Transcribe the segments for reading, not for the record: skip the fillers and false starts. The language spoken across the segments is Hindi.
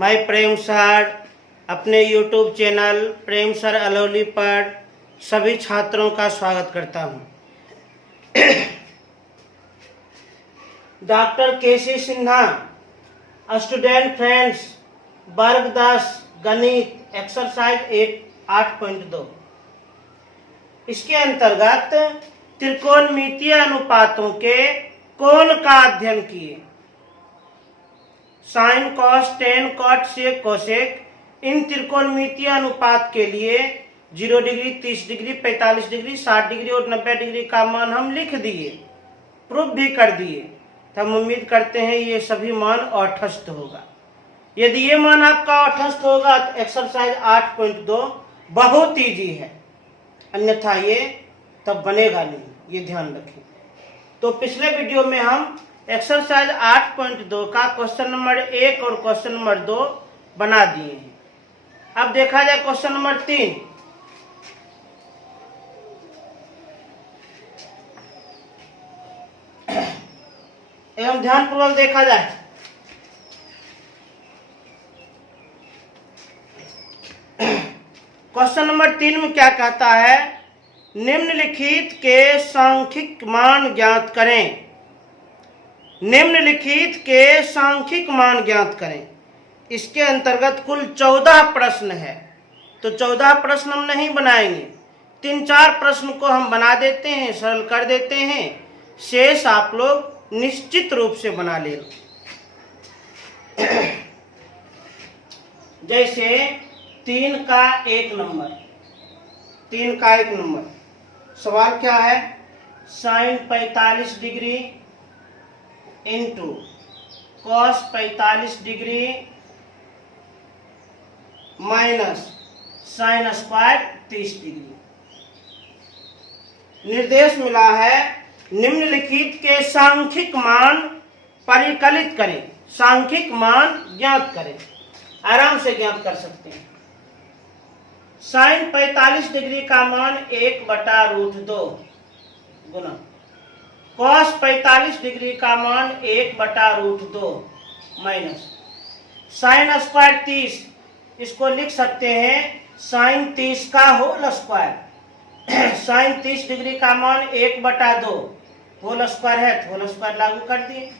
मैं प्रेम सर अपने YouTube चैनल प्रेम सर अलौली पर सभी छात्रों का स्वागत करता हूं। डॉक्टर केसी सिन्हा स्टूडेंट फ्रेंड्स वर्ग 10 गणित एक्सरसाइज 8.2 इसके अंतर्गत त्रिकोणमितीय अनुपातों के कोण का अध्ययन किए। Sine cos tan cot sec cosec इन त्रिकोणमितीय अनुपात के लिए 0 डिग्री 30 डिग्री 45 डिग्री 60 डिग्री और 90 डिग्री का मान हम लिख दिए, प्रूफ भी कर दिए। तो हम उम्मीद करते हैं ये सभी मान तटस्थ होगा। यदि ये मान आपका तटस्थ होगा तो एक्सरसाइज 8.2 बहुत ईजी है, अन्यथा ये तब बनेगा नहीं, ये ध्यान रखें। तो पिछले वीडियो में हम एक्सरसाइज 8.2 का क्वेश्चन नंबर 1 और क्वेश्चन नंबर 2 बना दिए हैं। अब देखा जाए क्वेश्चन नंबर 3। एवं ध्यानपूर्वक देखा जाए। क्वेश्चन नंबर 3 में क्या कहता है, निम्नलिखित के सांख्यिक मान ज्ञात करें। निम्नलिखित के सांख्यिक मान ज्ञात करें। इसके अंतर्गत कुल 14 प्रश्न है, तो 14 प्रश्न हम नहीं बनाएंगे, 3-4 प्रश्न को हम बना देते हैं, सरल कर देते हैं, शेष आप लोग निश्चित रूप से बना लेना। जैसे 3 का 1 नंबर, 3 का 1 नंबर सवाल क्या है, sine 45 degree into cos 45 degree minus sine square 30 degree. निर्देश मिला है निम्नलिखित के सांख्यिक मान परिकलित करें, सांख्यिक मान ज्ञात करें। आराम से ज्ञात कर सकते हैं। साइन 45 डिग्री का मान 1/√2 गुना कॉस 45 डिग्री का मान 1/√2 माइनस साइन स्क्वायर 30, इसको लिख सकते हैं साइन 30 का होल स्क्वायर। साइन 30 डिग्री का मान 1/2 होल स्क्वायर है, तो होल स्क्वायर लागू कर दिए।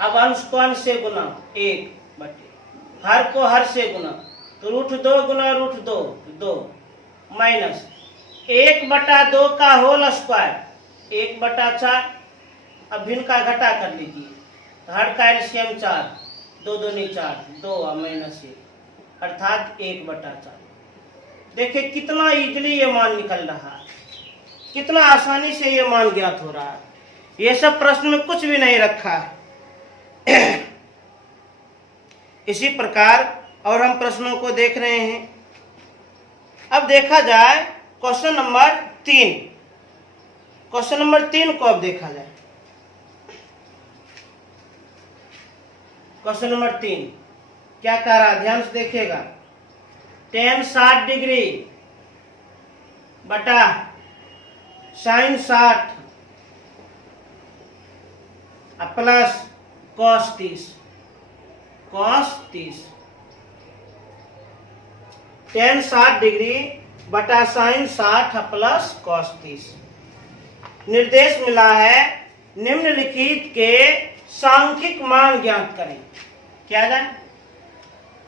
अब अंश को अंश से गुना 1/, हर को हर से गुना, तो √2 गुना √2 2 माइनस 1/2 का होल स्क्वायर 1/4। अब भिन्न का घटा कर लीजिए, तो हर का एलसीएम 4, 2 दूनी 4, 2 माइनस 1 अर्थात 1/4। देखिए कितना इजीली ये मान निकल रहा है, कितना आसानी से ये मान ज्ञात हो रहा है। ये सब प्रश्न में कुछ भी नहीं रखा है। इसी प्रकार और हम प्रश्नों को देख रहे हैं। अब देखा जाए क्वेश्चन नंबर 3। क्वेश्चन नंबर 3 को अब देखा जाए। क्वेश्चन नंबर 3 क्या कह रहा है, ध्यान से देखिएगा। tan 60 डिग्री बटा sine 60 plus cos 30, cos 30। tan 60 degree बटा साइन 60 प्लस कॉस 30। निर्देश मिला है निम्नलिखित के सांख्यिक मान ज्ञात करें। क्या जाए,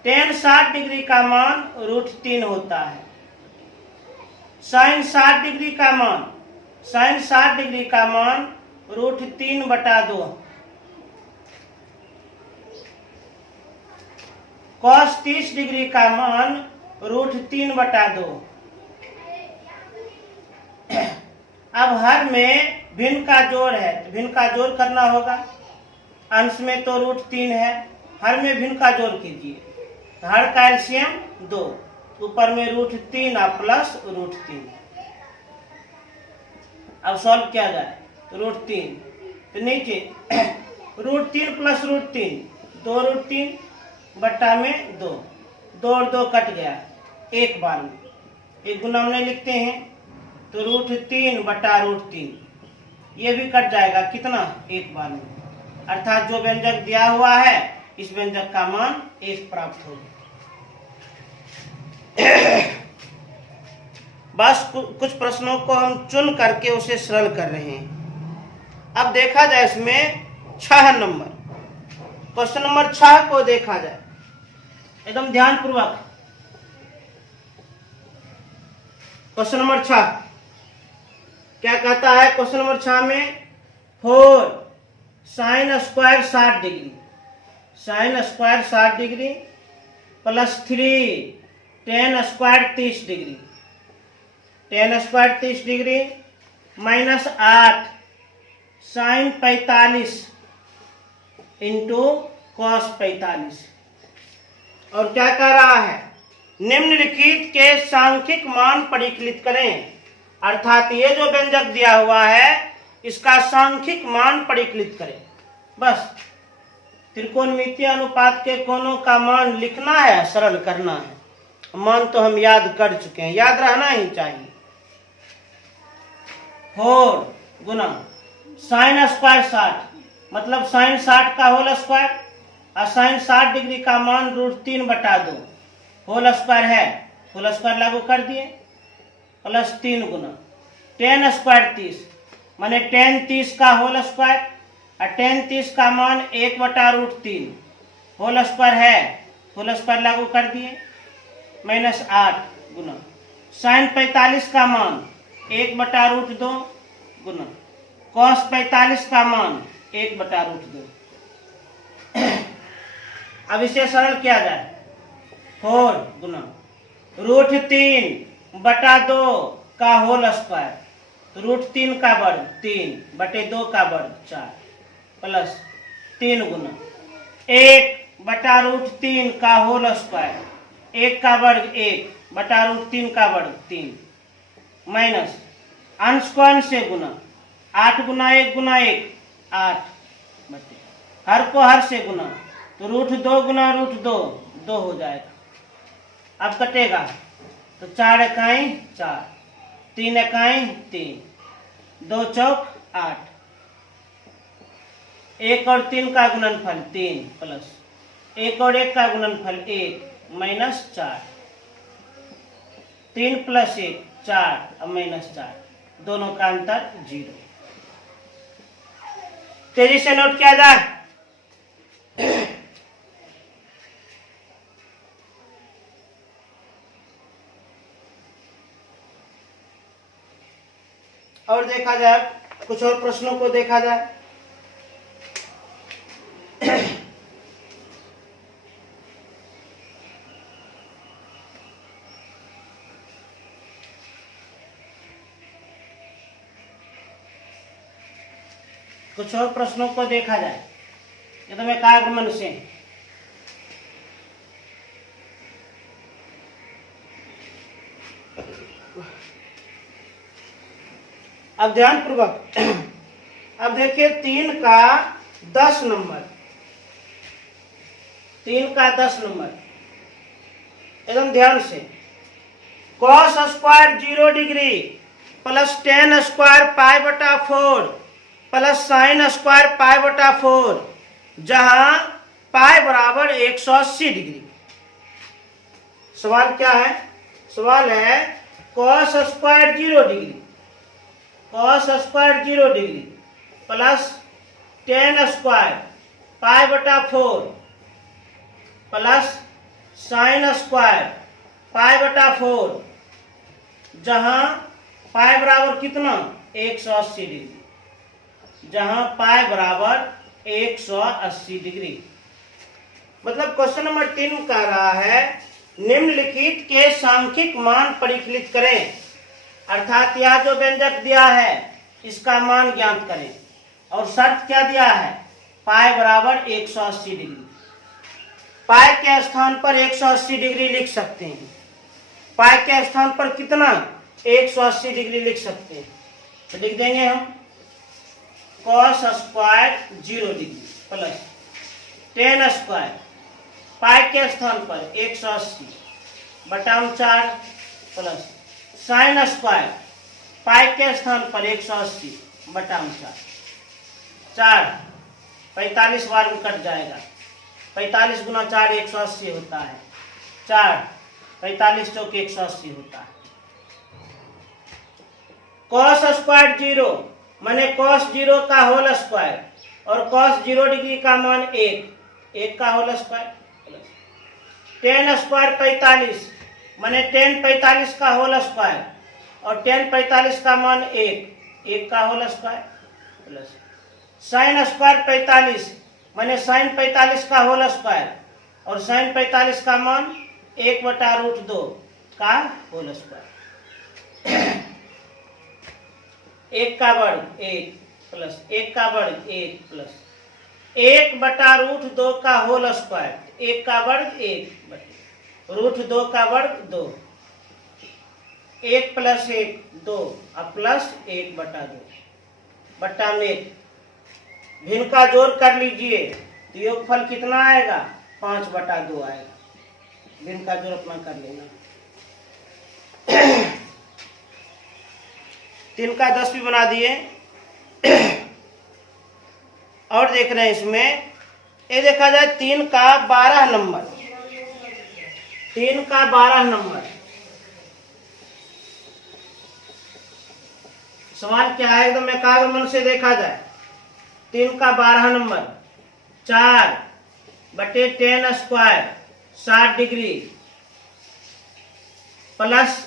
tan 60 डिग्री का मान √3 होता है। साइन 60 डिग्री का मान, साइन 60 डिग्री का मान √3/2। कॉस 30 डिग्री का मान √3/2। अब हर में भिन्न का जोड़ है, तो भिन्न का जोड़ करना होगा। अंश में तो √3 है, हर में भिन्न का जोड़ कीजिए, तो हर का एलसीएम 2, ऊपर में √3 प्लस √3। अब सॉल्व किया जाए तो √3, तो नीचे √3 प्लस √3 2√3 बट्टा में 2, 2 और 2 कट गया, एक बार में एक गुना हमने लिखते हैं, तो √3/√3 ये भी कट जाएगा, कितना, एक बार में। अर्थात जो व्यंजक दिया हुआ है इस व्यंजक का मान 1 प्राप्त होगा। बस कुछ प्रश्नों को हम चुन करके उसे सरल कर रहे हैं। अब देखा जाए इसमें 6 नंबर, क्वेश्चन नंबर 6 को देखा जाए एकदम ध्यान पूर्वक। क्वेश्चन नंबर 6 क्या कहता है? क्वेश्चन नंबर 6 में 4 sine square 60 degree, sine square 60 degree plus 3 tan square 30 degree, tan square 30 degree minus 8 sine 45 into cos 45। और क्या कह रहा है? निम्नलिखित के सांख्यिक मान परिकलित करें। अर्थात ये जो व्यंजक दिया हुआ है इसका सांख्यिक मान परिकलित करें। बस त्रिकोणमितीय अनुपात के कोणों का मान लिखना है, सरल करना है। मान तो हम याद कर चुके हैं, याद रहना ही चाहिए। 4 गुना साइन स्क्वायर 60 मतलब साइन 60 का होल स्क्वायर और साइन 60 डिग्री का मान √3/2 होल स्क्वायर है, होल स्क्वायर लागू कर दिए प्लस 3 गुना टेन स्क्वायर 30 माने टेन 30 का होल स्क्वायर और टेन 30 का मान 1/√3 होल स्क्वायर है, होल स्क्वायर लागू कर दिए माइनस 8 गुना साइन 45 का मान 1/√2 गुना कॉस 45 का मान 1/√2। अब इसे सरल किया जाए। 4 गुना √3/2 का होल स्क्वायर तो √3 का वर्ग 3/2 का वर्ग 4 प्लस 3 गुना 1/√3 का होल स्क्वायर 1 का वर्ग 1/√3 का वर्ग 3 माइनस अंश को अंश से गुना 8 गुना 1 गुना 1 8 बटे हर को हर से गुना तो √2 गुना √2 2 हो जाएगा। अब कटेगा तो 4 इकाई 4 3 इकाई 3 2 चौक 8 1 और 3 का गुणनफल 3 प्लस 1 और 1 का गुणनफल 1 माइनस 4 3 प्लस 1 4 और माइनस 4 दोनों का अंतर 0। तेजी से नोट किया जाए। और देखा जाए कुछ और प्रश्नों को देखा जाए। कुछ और प्रश्नों को देखा जाए एकदम एकाग्र मन से। अब ध्यान पूर्वक अब देखिए 3 का 10 नंबर, 3 का 10 नंबर एकदम ध्यान से। Cos square 0 degree plus tan square π/4 plus sine square π/4 जहां पाई बराबर 180 डिग्री। सवाल क्या है? सवाल है cos square 0 degree, cos square 0 degree plus tan square π/4 plus sine square π/4 जहां पाई बराबर कितना 180 डिग्री, जहां पाई बराबर 180 डिग्री। मतलब क्वेश्चन नंबर 3 कह रहा है निम्नलिखित के सांख्यिक मान परिकलित करें। अर्थात यह जो व्यंजक दिया है इसका मान ज्ञात करें और शर्त क्या दिया है? पाई बराबर 180 डिग्री। पाई के स्थान पर 180 डिग्री लिख सकते हैं, पाई के स्थान पर कितना 180 डिग्री लिख सकते हैं। तो लिख देंगे हम cos square 0 degree plus tan square pi के स्थान पर 180 बटा 4 प्लस साइन स्क्वायर पाई के स्थान पर 180 बटा 4 45 बार में कट जाएगा 45 गुना 4 180 होता है। 4 45 चौक 180 होता है। कॉस स्क्वायर 0 माने कॉस 0 का होल स्क्वायर और कॉस 0 डिग्री का मान 1 का होल स्क्वायर। टेन स्क्वायर 45 माने टेन 45 का होल स्क्वायर और टेन 45 का मान 1 का whole square plus sine square 45 माने साइन 45 का होल स्क्वायर और साइन 45 का मान 1/√2 का होल स्क्वायर। 1 का वर्ग 1 प्लस 1 का वर्ग 1 प्लस 1/√2 का होल स्क्वायर। 1 का वर्ग 1/√2 का वर्ग 2। 1 प्लस 1 2 और प्लस 1/2 बट्टा में भिन्न का जोड़ कर लीजिए तो योगफल कितना आएगा 5/2 आएगा। भिन्न का जोड़ अपना कर लेना। 3 का 10 भी बना दिए। और देख रहे हैं इसमें ये देखा जाए 3 का 12 नंबर। 3 का 12 नंबर सवाल क्या है एकदम एकाग्र मन से देखा जाए। 3 का 12 number 4/10 square 60 degree plus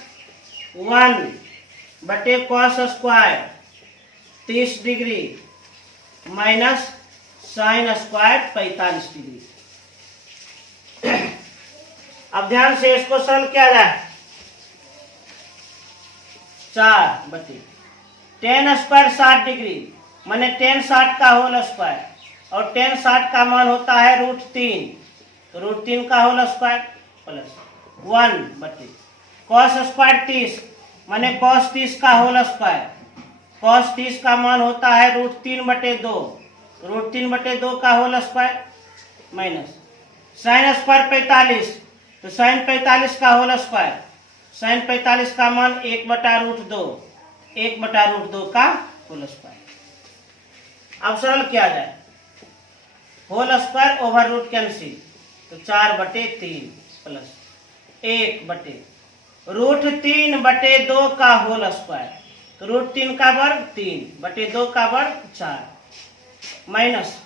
1/cos square 30 degree minus sine square 45 degree. अब ध्यान से इसको सरल किया जाए। 4/10 स्क्वायर 60 डिग्री माने 10 60 का होल स्क्वायर और 10 60 का मान होता है √3 तो √3 का whole square plus 1/cos square 30 माने cos 30 का होल स्क्वायर। cos 30 का मान होता है √3/2 √3/2 का whole square minus sine square 45 तो साइन 45 का होल स्क्वायर। साइन 45 का मान 1/√2 1/√2 का होल स्क्वायर। अब सरल किया जाए। Whole square over root cancel तो 4/3 प्लस 1/√3/2 का होल स्क्वायर तो √3 का वर्ग 3/2 का वर्ग 4 माइनस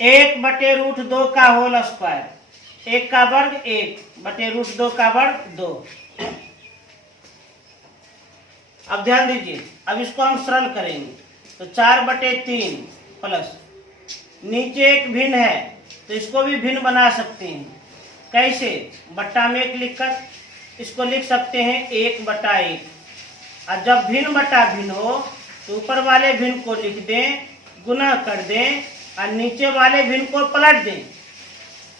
1/√2 का होल स्क्वायर 1 का वर्ग 1/√2 का वर्ग 2। अब ध्यान दीजिए अब इसको हम सरल करेंगे तो 4/3 प्लस नीचे एक भिन्न है तो इसको भी भिन्न बना सकते हैं। कैसे? बट्टा में 1 लिखकर इसको लिख सकते हैं 1/1 और जब भिन्न बट्टा भिन्न हो तो ऊपर वाले भिन्न को लिख दें गुना कर दें और नीचे वाले भिन्न को पलट दें।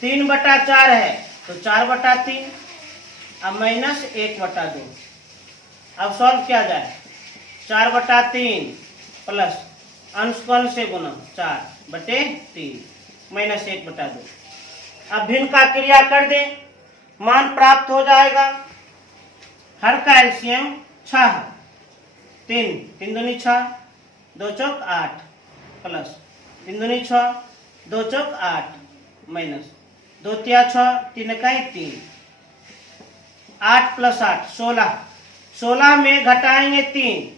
3/4 है तो 4/3 अब माइनस 1/2। अब सॉल्व किया जाए 4/3 प्लस अंश को अंश से गुना 4/3 माइनस 1/2। अब भिन्न का क्रिया कर दें मान प्राप्त हो जाएगा। हर का एलसीएम 6 3 3 दूनी 6 2 चौक 8 प्लस 3 दूनी 6 2 चौक 8 माइनस 2 तिया 6 3 इकाई 3 8 प्लस 8 16 16 में घटाएंगे 3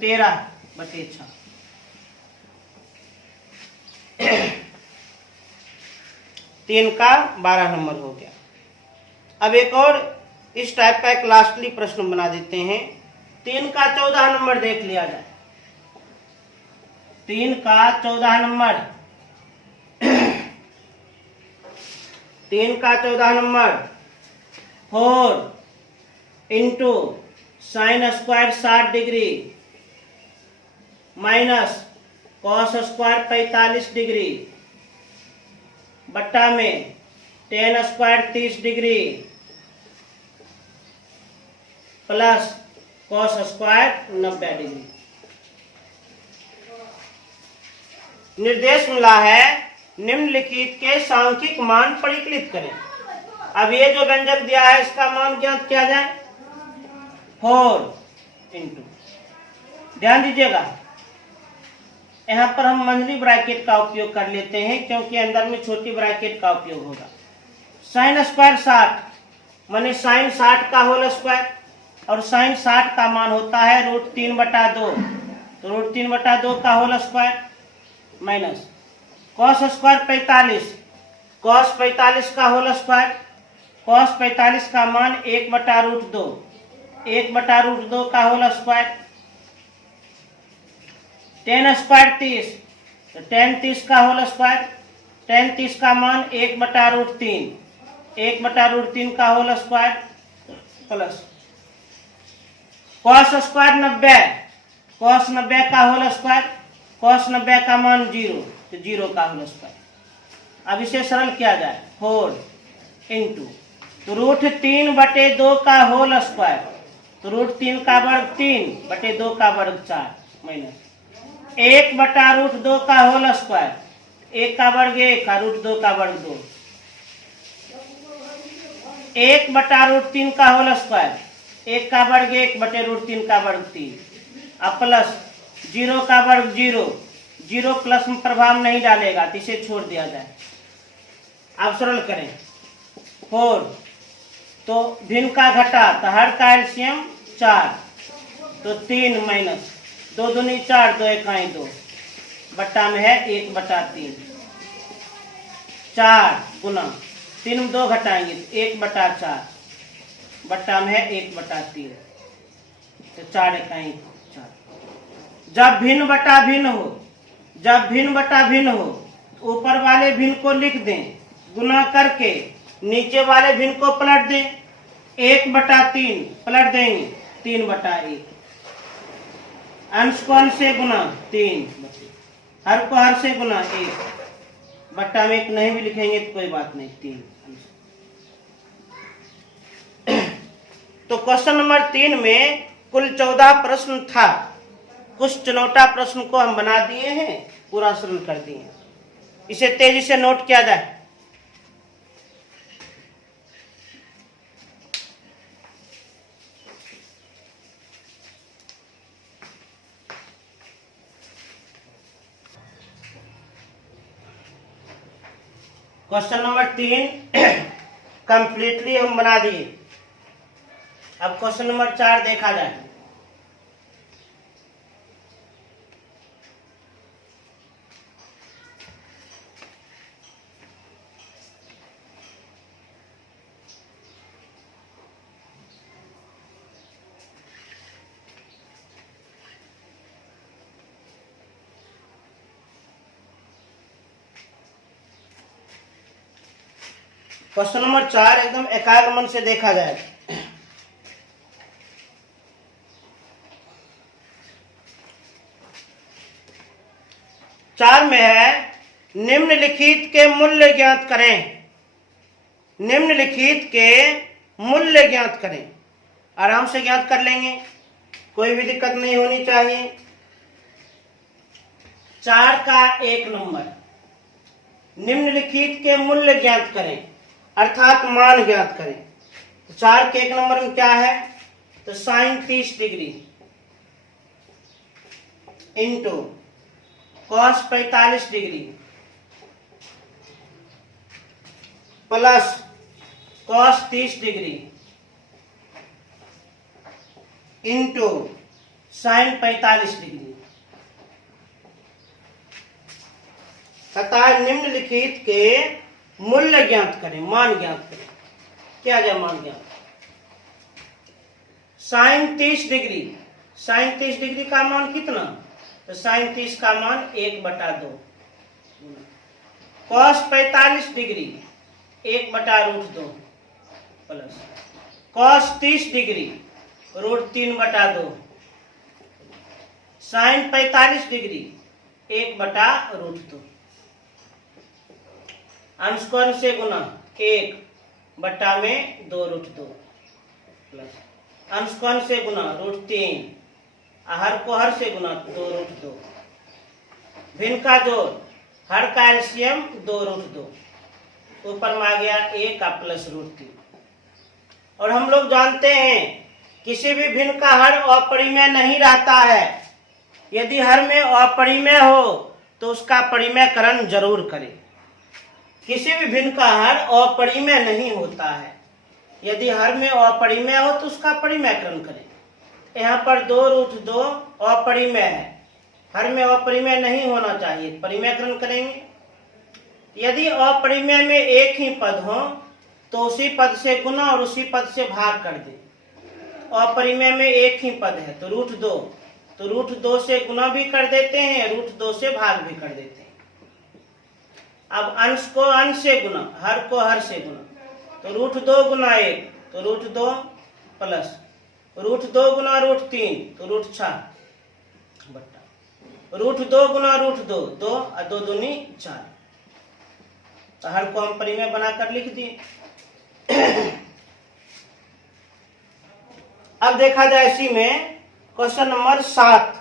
13/6। 3 का 12 नंबर हो गया। अब एक और इस टाइप का एक लास्टली प्रश्न बना देते हैं। 3 का 14 नंबर देख लिया जाए। 3 का 14 नंबर 3 का 14 number 4 into sine square 60 degree minus cos square 45 degree बट्टा में ten square 30 degree plus cos square 90 degree. निर्देश मिला है निम्नलिखित के सांख्यिक मान परिकलित करें। अब ये जो व्यंजक दिया है इसका मान ज्ञात किया जाए 4 इंटू ध्यान दीजिएगा यहाँ पर हम मंझली ब्रैकेट का उपयोग कर लेते हैं क्योंकि अंदर में छोटी ब्रैकेट का उपयोग होगा। साइन स्क्वायर 60 माने साइन 60 का होल स्क्वायर, और साइन 60 का मान होता है √3/2, तो √3/2 का whole square minus cos square 45, cos 45 का होल स्क्वायर, कॉस 45 का मान 1/√2, 1/√2 का होल स्क्वायर, टेन स्क्वायर 30, तो टेन 30 का होल स्क्वायर, टेन 30 का मान 1/√3, 1/√3 का whole square plus cos square 90, cos 90 का होल स्क्वायर, कॉस 90 का मान 0, तो 0 का होल स्क्वायर। अब इसे सरल किया जाए 4 इंटू तो √3/2 का होल स्क्वायर, तो √3 का वर्ग 3/2 का वर्ग 4 माइनस 1/√2 का होल स्क्वायर, 1 का वर्ग 1 का √2 का वर्ग 2, 1/√3 का होल स्क्वायर, 1 का वर्ग 1/√3 का वर्ग 3, अब प्लस 0 का वर्ग 0, 0 प्लस में प्रभाव नहीं डालेगा तो इसे छोड़ दिया जाए। अब सरल करें 4, तो भिन्न का घटा तो हर का एलसीएम 4, तो 3 माइनस 2 दूनी 4, 2 इकाई 2, बट्टा में है 1/3, 4 गुना 3 में 2 घटाएंगे तो 1/4, बट्टा में है 1/3, तो 4 इकाई 4। जब भिन्न बटा भिन्न हो, जब भिन्न बटा भिन्न हो, ऊपर वाले भिन्न को लिख दें, गुना करके नीचे वाले भिन्न को पलट दें, 1/3 पलट देंगे 3/1, अंश को अंश से गुना 3, हर को हर से गुना 1, बट्टा में 1 नहीं भी लिखेंगे तो कोई बात नहीं, 3। तो क्वेश्चन नंबर 3 में कुल 14 प्रश्न था। कुछ चुनौता प्रश्न को हम बना दिए हैं, पूरा सरल कर दिए। इसे तेजी से नोट किया जाए। क्वेश्चन नंबर 3 कंप्लीटली हम बना दिए। अब क्वेश्चन नंबर 4 देखा जाए। क्वेश्चन नंबर 4 एकदम एकाग्र मन से देखा जाए। चार में है निम्नलिखित के मूल्य ज्ञात करें। निम्नलिखित के मूल्य ज्ञात करें। आराम से ज्ञात कर लेंगे, कोई भी दिक्कत नहीं होनी चाहिए। 4 का 1 नंबर, निम्नलिखित के मूल्य ज्ञात करें अर्थात मान ज्ञात करें। तो 4 के 1 नंबर में क्या है, तो sine 30 degree into cos 45 degree plus cos 30 degree into sine 45 degree तथा निम्नलिखित के मूल्य ज्ञात करें, मान ज्ञात करें। क्या जाए मान ज्ञात, साइन 30 डिग्री, साइन 30 डिग्री का मान कितना, तो साइन 30 का मान 1/2, cos 45 degree 1/√2 plus cos 30 degree √3/2, sine 45 degree 1/√2, अंश को अंश से गुना 1 बट्टा में 2√2 प्लस अंश को अंश से गुना √3, हर को हर से गुना 2√2, भिन्न का जोड़, हर का एलसीएम 2√2, ऊपर में आ गया 1 का प्लस √3। और हम लोग जानते हैं किसी भी भिन्न का हर अपरिमेय नहीं रहता है। यदि हर में अपरिमेय हो तो उसका परिमेयकरण जरूर करें। किसी भी भिन्न का हर अपरिमेय नहीं होता है। यदि हर में अपरिमेय हो तो उसका परिमेयकरण करें। यहाँ पर 2√2 अपरिमेय है, हर में अपरिमेय नहीं होना चाहिए, परिमेयकरण करेंगे। यदि अपरिमेय में एक ही पद हो तो उसी पद से गुना और उसी पद से भाग कर दें। अपरिमेय में एक ही पद है तो √2, तो √2 से गुना भी कर देते हैं, √2 से भाग भी कर देते हैं। अब अंश को अंश से गुना, हर को हर से गुना, तो √2 गुना 1 तो √2 प्लस √2 गुना √3 तो √6 बट्टा √2 गुना √2 2 और 2 दूनी 4। तो हर को हम परिमेय बनाकर लिख दिए। अब देखा जाए इसी में क्वेश्चन नंबर 7,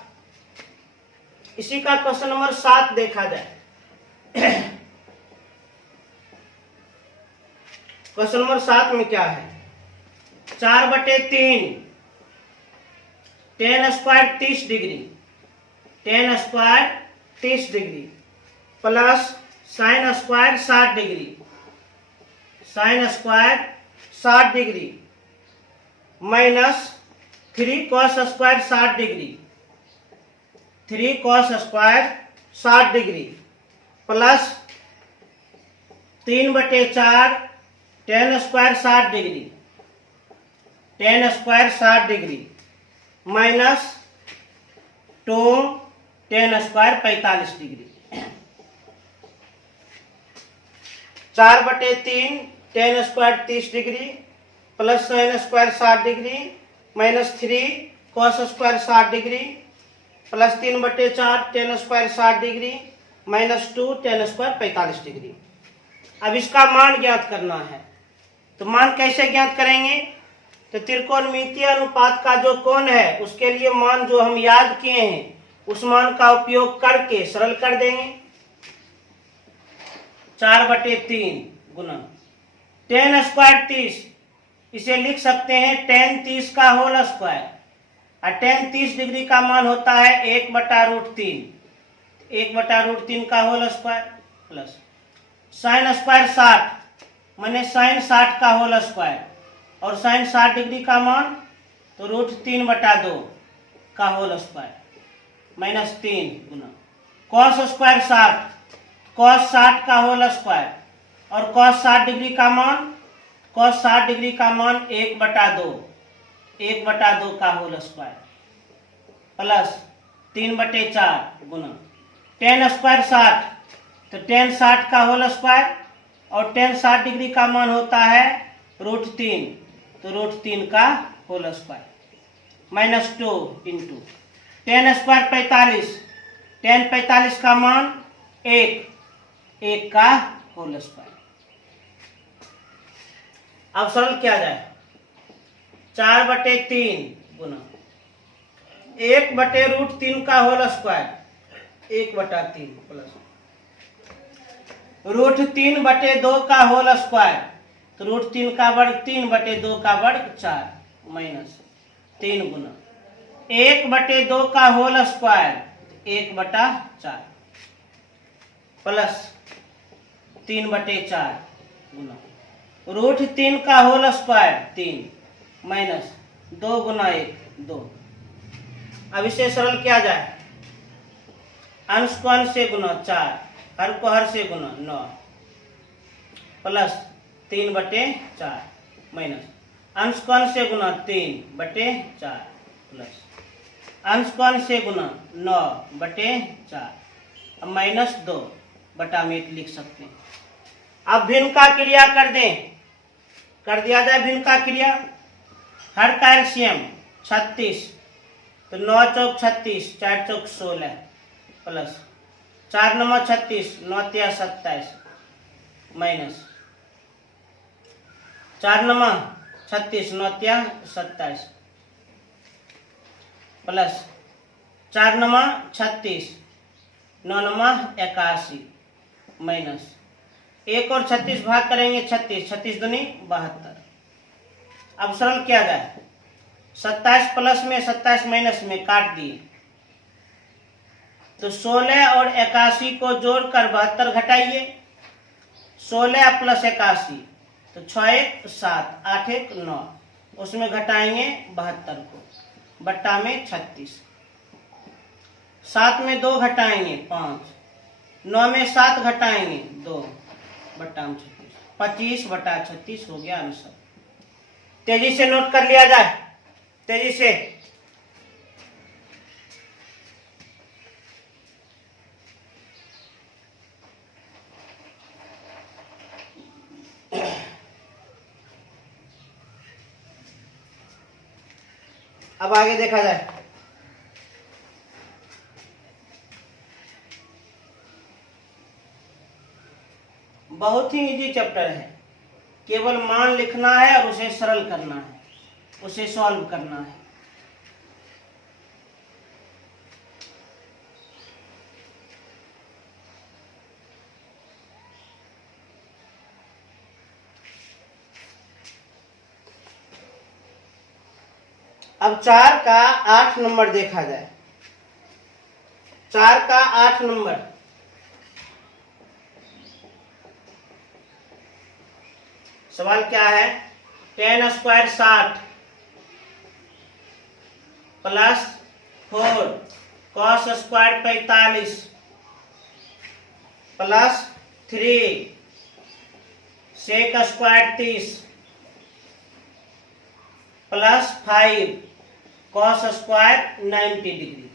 इसी का क्वेश्चन नंबर 7 देखा जाए। क्वेश्चन नंबर 7 में क्या है, 4/3 tan square 30 degree, tan square 30 degree plus sine square 60 degree, sine square 60 degree minus 3 cos square 60 degree, 3 cos square 60 degree plus 3/4 tan square 60 degree, tan square 60 degree minus 2 tan square 45 degree. 4/3 tan square 30 degree plus sine square 60 degree minus 3 cos square 60 degree plus 3/4 tan square 60 degree minus 2 tan square 45 degree. अब इसका मान ज्ञात करना है, तो मान कैसे ज्ञात करेंगे, तो त्रिकोणमितीय अनुपात का जो कोण है उसके लिए मान जो हम याद किए हैं उस मान का उपयोग करके सरल कर देंगे। 4/3 गुना tan स्क्वायर 30, इसे लिख सकते हैं tan 30 का होल स्क्वायर, और tan 30 डिग्री का मान होता है 1/√3, 1/√3 का whole square plus sine square 60 माने साइन 60 का होल स्क्वायर, और साइन 60 डिग्री का मान तो √3/2 का होल स्क्वायर माइनस 3 गुना cos स्क्वायर 60, cos 60 का होल स्क्वायर, और cos 60 डिग्री का मान, cos 60 डिग्री का मान 1/2, 1/2 का होल स्क्वायर प्लस 3/4 गुना tan स्क्वायर 60, तो tan 60 का होल स्क्वायर, और tan 60 डिग्री का मान होता है √3, तो √3 का whole square minus 2 into tan square 45, tan 45 का मान 1 का होल स्क्वायर। अब सरल किया जाए, 4/3 गुना 1/√3 का होल स्क्वायर, 1/3 प्लस √3/2 का होल स्क्वायर, तो √3 का वर्ग 3/2 का वर्ग 4 माइनस 3 गुना 1/2 का होल स्क्वायर 1/4 प्लस 3/4 गुना √3 का होल स्क्वायर 3 माइनस 2 गुना 1 2। अब इसे सरल किया जाए, अंश को अंश से गुना 4, हर को हर से गुना 9 प्लस 3/4 माइनस अंश को अंश से गुना 3/4 प्लस अंश को अंश से गुना 9/4, अब माइनस 2/1 लिख सकते हैं। अब भिन्न का क्रिया कर दें, कर दिया जाए भिन्न का क्रिया। हर का एलसीएम 36, तो 9 चौक 36, 4 चौक 16 प्लस 4 9 36, 9 तिया 27 माइनस 4 9 36, 9 तिया 27 प्लस 4 9 36, 9 9 81 माइनस 1 और 36 भाग करेंगे 36, 36 दूनी 72। अब सरल किया जाए, 27 प्लस में 27 माइनस में काट दिए, तो 16 और 81 को जोड़कर 72 घटाइए। 16 प्लस 81 तो 6 1 7 8 1 9, उसमें घटाएंगे 72 को, बट्टा में 36। 7 में 2 घटाएंगे 5, 9 में 7 घटाएंगे 2, बट्टा में 36। 25 बटा 36 हो गया आंसर। तेजी से नोट कर लिया जाए, तेजी से। अब आगे देखा जाए। बहुत ही इजी चैप्टर है, केवल मान लिखना है और उसे सरल करना है, उसे सॉल्व करना है। अब 4 का 8 नंबर देखा जाए। 4 का 8 नंबर, सवाल क्या है? 10 square 60 plus 4 cos square 45 plus 3 sec square 30 plus 5 cos square 90 degree,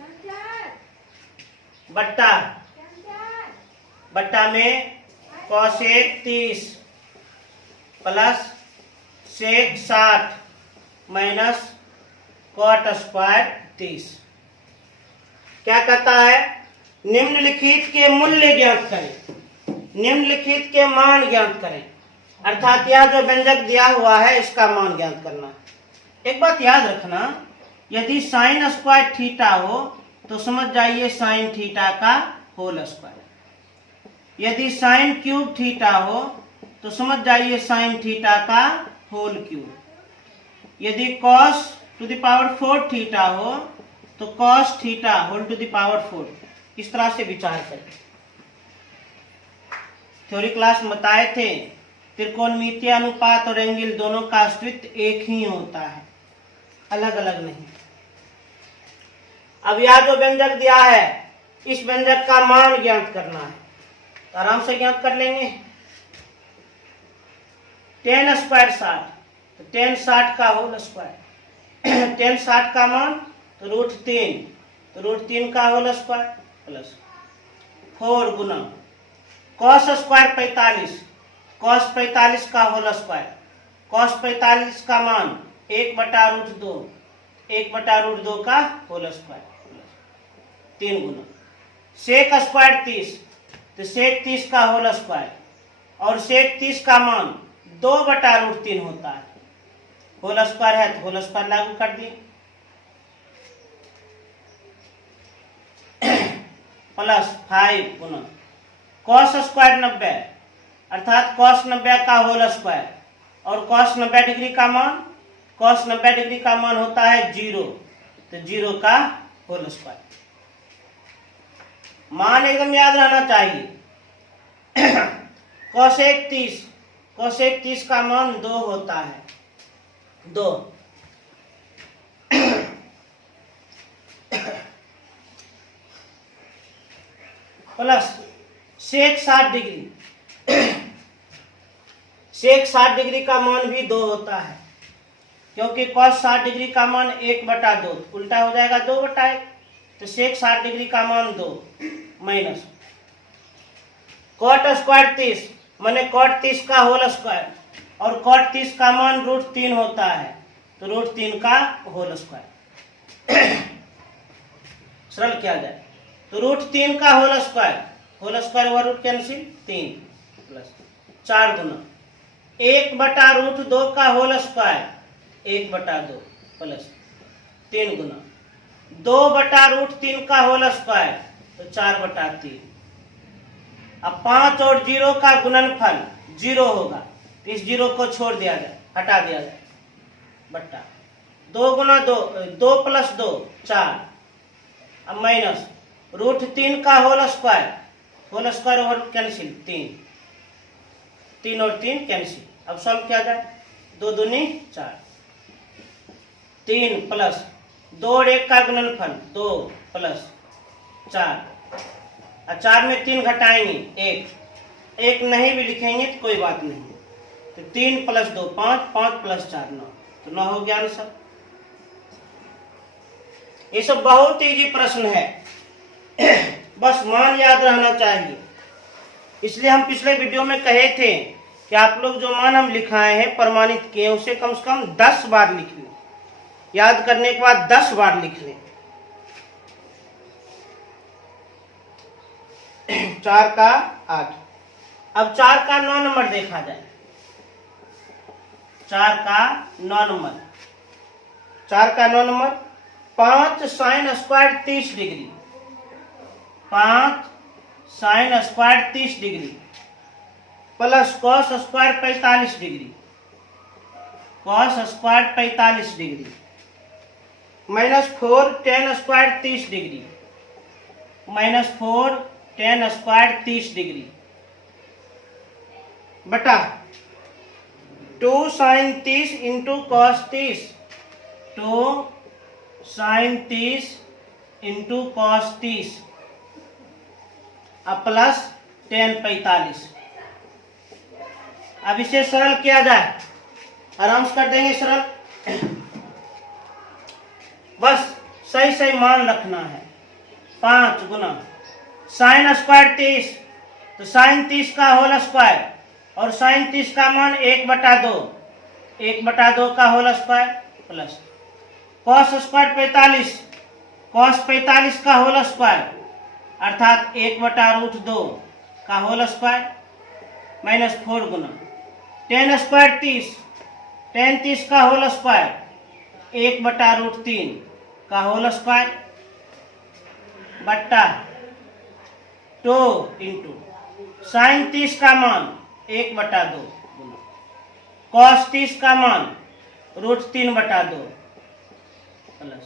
बट्टा में cosec 30 plus sec 60 minus cot square 30। क्या कहता है? निम्नलिखित के मूल्य ज्ञात करें, निम्नलिखित के मान ज्ञात करें। अर्थात यह जो व्यंजक दिया हुआ है इसका मान ज्ञात करना। एक बात याद रखना, यदि साइन स्क्वायर थीटा हो तो समझ जाइए साइन थीटा का होल स्क्वायर। यदि साइन क्यूब थीटा हो तो समझ जाइए साइन थीटा का होल क्यूब। यदि cos to the power 4 theta हो तो cos theta whole to the power 4। इस तरह से विचार करें। थ्योरी क्लास में बताए थे त्रिकोणमितीय अनुपात और एंगल दोनों का अस्तित्व एक ही होता है, अलग अलग नहीं। अब यह जो व्यंजक दिया है इस व्यंजक का मान ज्ञात करना है, तो आराम से ज्ञात कर लेंगे। 10 स्क्वायर 60, तो 10 60 का होल स्क्वायर 10 60 का मान तो √3, तो √3 का होल स्क्वायर प्लस 4 गुना कॉस स्क्वायर 45, कॉस 45 का होल स्क्वायर, कॉस 45 का मान 1/√2, 1/√2 का होल स्क्वायर प्लस 3 गुना सेक स्क्वायर 30, तो सेक 30 का होल स्क्वायर, और सेक 30 का मान 2/√3 होता है। होल स्क्वायर है तो होल स्क्वायर लागू कर दिए प्लस 5 गुना कॉस स्क्वायर 90, अर्थात कॉस 90 का होल स्क्वायर, और कॉस 90 डिग्री का मान, कॉस 90 डिग्री का मान होता है 0, तो 0 का होल स्क्वायर। मान एकदम याद रहना चाहिए। कॉसेक 30, कॉसेक 30 का मान 2 होता है, 2 प्लस सेक 60 डिग्री, सेक 60 डिग्री का मान भी 2 होता है, क्योंकि कॉस 60 डिग्री का मान 1/2, उल्टा हो जाएगा 2/1, तो सेक 60 डिग्री का मान 2 माइनस कॉट स्क्वायर 30, माने कॉट 30 का होल स्क्वायर, और कॉट 30 का मान √3 होता है, तो √3 का होल स्क्वायर। सरल किया जाए तो √3 का whole square over root cancel 3 plus 4 गुना 1/√2 का होल स्क्वायर 1/2 प्लस 3 गुना 2/√3 का होल स्क्वायर, तो 4/3। अब 5 और 0 का गुणनफल 0 होगा, तो इस 0 को छोड़ दिया जाए, हटा दिया जाए, बट्टा 2 गुना 2, 2 प्लस 2 4, अब माइनस √3 का होल स्क्वायर ओवर कैंसिल, 3 और 3 कैंसिल। अब सॉल्व किया जाए, 2 दूनी 4, 3 प्लस 2 और 1 का गुणनफल 2 प्लस 4, और 4 में 3 घटाएंगे 1 नहीं भी लिखेंगे तो कोई बात नहीं। तो 3 प्लस 2 5, 5 प्लस 4 9, तो 9 हो गया आंसर। ये सब बहुत इजी प्रश्न है, बस मान याद रहना चाहिए। इसलिए हम पिछले वीडियो में कहे थे कि आप लोग जो मान हम लिखाए हैं प्रमाणित किए उसे कम से कम 10 बार लिख लें, याद करने के बाद 10 बार लिख लें। 4 का 8। अब 4 का 9 नंबर देखा जाए, 4 का 9 नंबर, 4 का 9 number 5 sine square 30 degree, 5 sine square 30 degree plus cos square 45 degree, cos square 45 degree minus 4 tan square 30 degree, minus 4 tan square 30 degree बटा 2 sine 30 into cos 30, 2 sine 30 into cos 30 अब प्लस टेन 45। अब इसे सरल किया जाए, आराम से कर देंगे सरल। बस सही सही मान रखना है। 5 गुना साइन स्क्वायर 30, तो साइन 30 का होल स्क्वायर और साइन 30 का मान 1/2, 1/2 का whole square plus cos square 45, cos 45 का होल स्क्वायर अर्थात 1/√2 का होल स्क्वायर माइनस 4 गुना टेन स्क्वायर 30, टेन 30 का होल स्क्वायर 1/√3 का होल स्क्वायर बट्टा 2 इंटू साइन 30 का मान 1/2 गुना कॉस 30 का मान √3/2 प्लस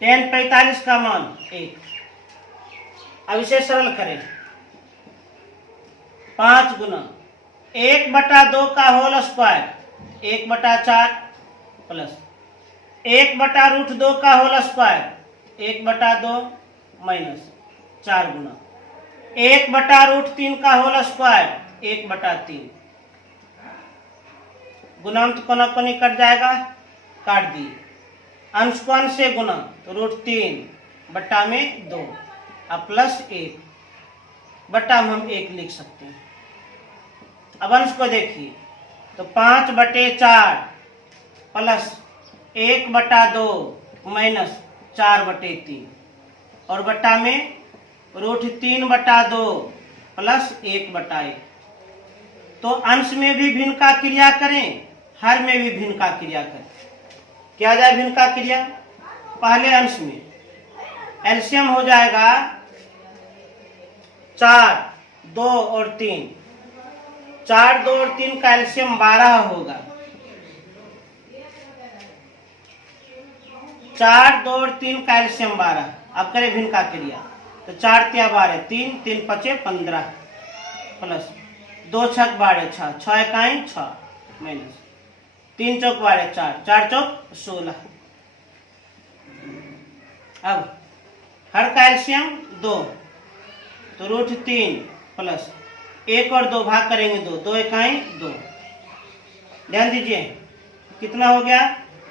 टेन 45 का मान 1। अब इसे सरल करें, 5 गुना 1/2 का होल स्क्वायर 1/4 प्लस 1/√2 का होल स्क्वायर 1/2 माइनस 4 गुना 1/√3 का होल स्क्वायर 1/3। गुणांक कोना कोनी कट जाएगा, काट दिए। अंश को अंश से गुना तो √3 बट्टा में 2 अब प्लस 1 बट्टा में हम 1 लिख सकते हैं। अब अंश को देखिए तो 5/4 प्लस 1/2 माइनस 4/3 और बट्टा में √3/2 प्लस 1/1। तो अंश में भी भिन्न का क्रिया करें, हर में भी भिन्न का क्रिया करें। क्या जाए भिन्न का क्रिया, पहले अंश में एलसीएम हो जाएगा 4, 2 और 3, 4, 2 और 3 का एलसीएम 12 होगा। 4, 2 और 3 का एलसीएम 12। अब करें भिन्न का क्रिया तो 4 × 12, 3, 3 × 5 15 प्लस 2 × 6 12, 6, 6 × 6 माइनस 3 × 4 12, 4, 4 × 16। अब हर का एलसीएम 2 तो √3 प्लस 1 और 2 भाग करेंगे 2, 2 × 2। ध्यान दीजिए कितना हो गया,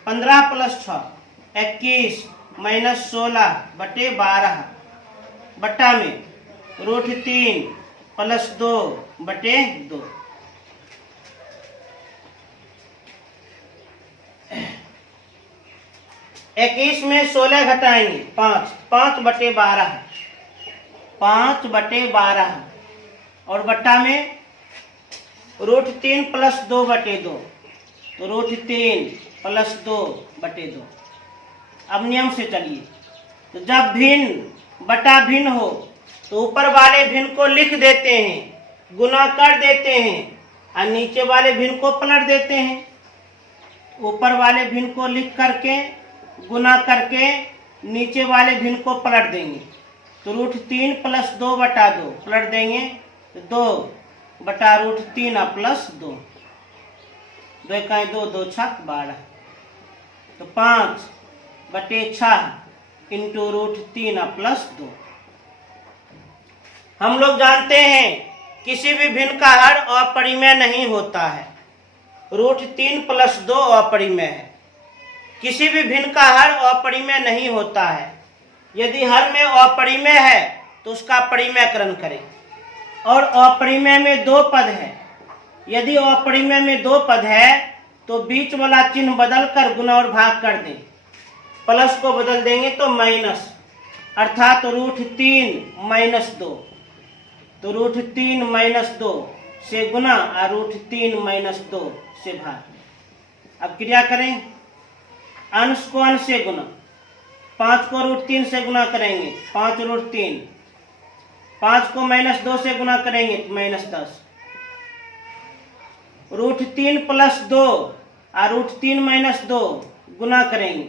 15 प्लस 6 21 माइनस 16/12 बट्टा में √3 प्लस 2/2। इक्कीस में 16 घटाएंगे 5, 5/12, 5/12 और बट्टा में √3 प्लस 2/2 तो √3 प्लस 2/2। अब नियम से चलिए, तो जब भिन्न बटा भिन्न हो तो ऊपर वाले भिन्न को लिख देते हैं, गुना कर देते हैं और नीचे वाले भिन्न को पलट देते हैं। ऊपर वाले भिन्न को लिख करके गुना करके नीचे वाले भिन्न को पलट देंगे तो √3 + 2/2 पलट देंगे तो 2/√3 + 2, 2 × 2 2 × 6 12, तो 5/6 × √3 + 2। हम लोग जानते हैं किसी भी भिन्न का हर अपरिमेय नहीं होता है। √3 + 2 अपरिमेय है। किसी भी भिन्न का हर अपरिमेय नहीं होता है। यदि हर में अपरिमेय है तो उसका परिमेयकरण करें। और अपरिमेय में 2 पद है। यदि अपरिमेय में 2 पद है तो बीच वाला चिन्ह बदल कर गुणा और भाग कर दें। प्लस को बदल देंगे तो माइनस, अर्थात √3 - 2, तो √3 - 2 से गुना और √3 - 2 से भाग। अब क्रिया करें, अंश को अंश से गुना, 5 को √3 से गुना करेंगे 5√3, 5 को -2 से गुना करेंगे तो -10, √3 + 2 और √3 - 2 गुना करेंगे,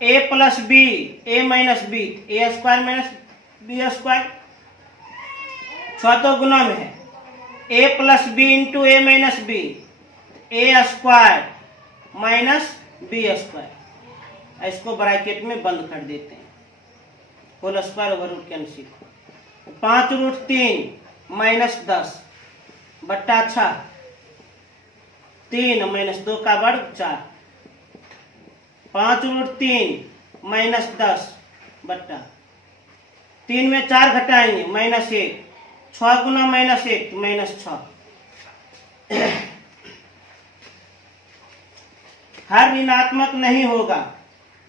a + b, a - b, a² - b², 6 तो गुना में है, a + b × a - b, a² - b²। इसको ब्रैकेट में बंद कर देते हैं, whole square over root cancel, 5√3 - 10 बट्टा 6, 3 - 2 का वर्ग 4, 5√3 - 10 बट्टा 3 में 4 घटाएंगे -1, 6 गुना -1 -6। हर ऋणात्मक नहीं होगा,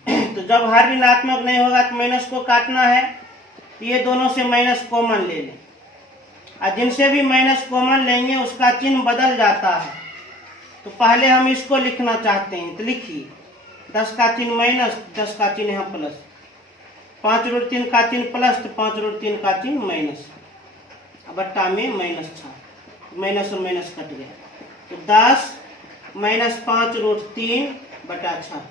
तो जब हर ऋणात्मक नहीं होगा तो माइनस को काटना है, ये दोनों से माइनस कॉमन ले लें, और जिनसे भी माइनस कॉमन लेंगे उसका चिन्ह बदल जाता है। तो पहले हम इसको लिखना चाहते हैं तो लिखिए, 10 का चिन्ह माइनस, 10 का चिन्ह यहाँ प्लस, 5√3 का चिन्ह प्लस तो 5√3 का चिन्ह माइनस, बट्टा में -6, माइनस और माइनस कट गया, तो 10 - 5√3 बटा 6।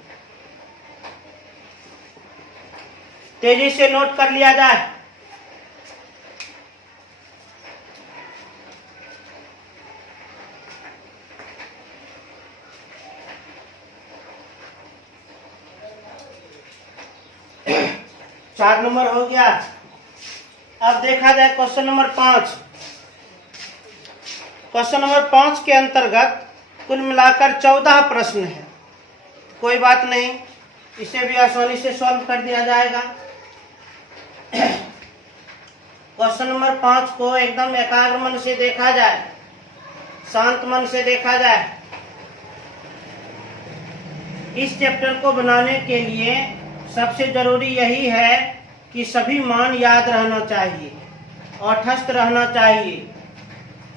तेजी से नोट कर लिया जाए। चार नंबर हो गया। अब देखा जाए क्वेश्चन नंबर 5। क्वेश्चन नंबर 5 के अंतर्गत कुल मिलाकर 14 प्रश्न है। कोई बात नहीं, इसे भी आसानी से सॉल्व कर दिया जाएगा। क्वेश्चन नंबर 5 को एकदम एकाग्र मन से देखा जाए, शांत मन से देखा जाए। इस चैप्टर को बनाने के लिए सबसे जरूरी यही है कि सभी मान याद रहना चाहिए और तटस्थ रहना चाहिए।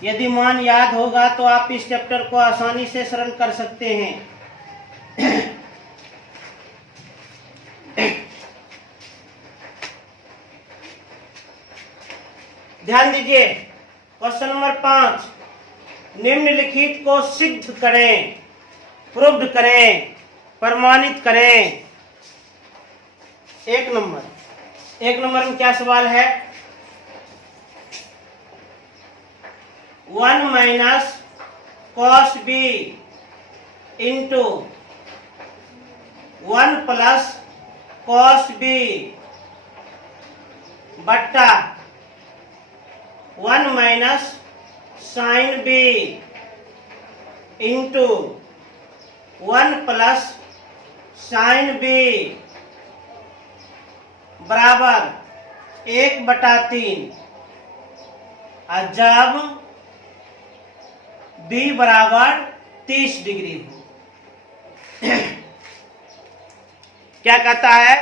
यदि मान याद होगा तो आप इस चैप्टर को आसानी से सरल कर सकते हैं। ध्यान दीजिए, क्वेश्चन नंबर 5, निम्नलिखित को सिद्ध करें, प्रूव्ड करें, प्रमाणित करें। एक नंबर में क्या सवाल है? 1 - cos b into 1 + cos b बट्टा 1 - sin b into 1 + sin b बराबर 1/3। और जब b बराबर 30 डिग्री हो। क्या कहता है?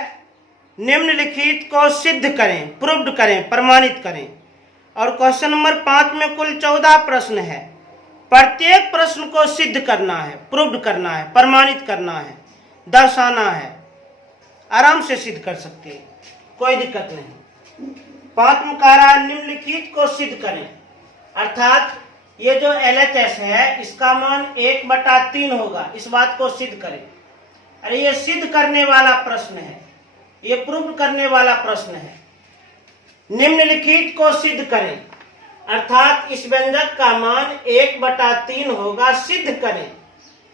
निम्नलिखित को सिद्ध करें, प्रूव्ड करें, प्रमाणित करें। और क्वेश्चन नंबर 5 में कुल 14 प्रश्न है। प्रत्येक प्रश्न को सिद्ध करना है, प्रूव्ड करना है, प्रमाणित करना है, दर्शाना है। आराम से सिद्ध कर सकते हैं, कोई दिक्कत नहीं। 5 में कह रहा है निम्नलिखित को सिद्ध करें, अर्थात ये जो LHS है इसका मान 1/3 होगा, इस बात को सिद्ध करें। अरे ये सिद्ध करने वाला प्रश्न है, ये प्रूव करने वाला प्रश्न है। निम्नलिखित को सिद्ध करें, अर्थात इस व्यंजक का मान 1/3 होगा, सिद्ध करें।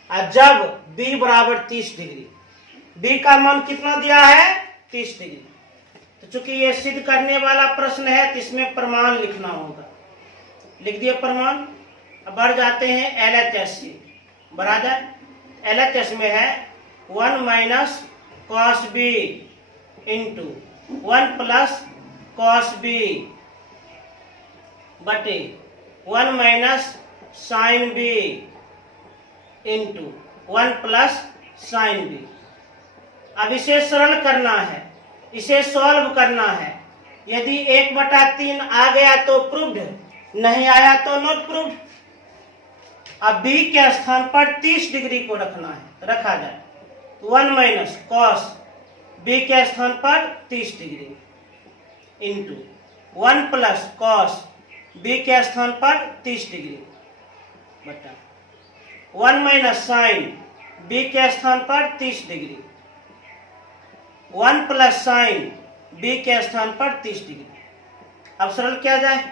और जब b बराबर 30 डिग्री, b का मान कितना दिया है 30 डिग्री। तो चूंकि ये सिद्ध करने वाला प्रश्न है तो इसमें प्रमाण लिखना होगा। लिख दिए प्रमाण। अब बढ़ जाते हैं LHS से। बढ़ा जाए, LHS में है 1 minus cos b into 1 plus cos b बटे 1 minus sine b into 1 plus sine b। अब इसे सरल करना है, इसे सॉल्व करना है। यदि 1/3 आ गया तो प्रूव्ड, नहीं आया तो नॉट प्रूव्ड। अब b के स्थान पर 30 डिग्री को रखना है, रखा जाए। 1 माइनस कॉस b के स्थान पर 30 degree into 1 plus cos b के स्थान पर 30 डिग्री बटा 1 माइनस साइन b के स्थान पर 30 डिग्री, 1 प्लस साइन b के स्थान पर 30 डिग्री। अब सरल किया जाए।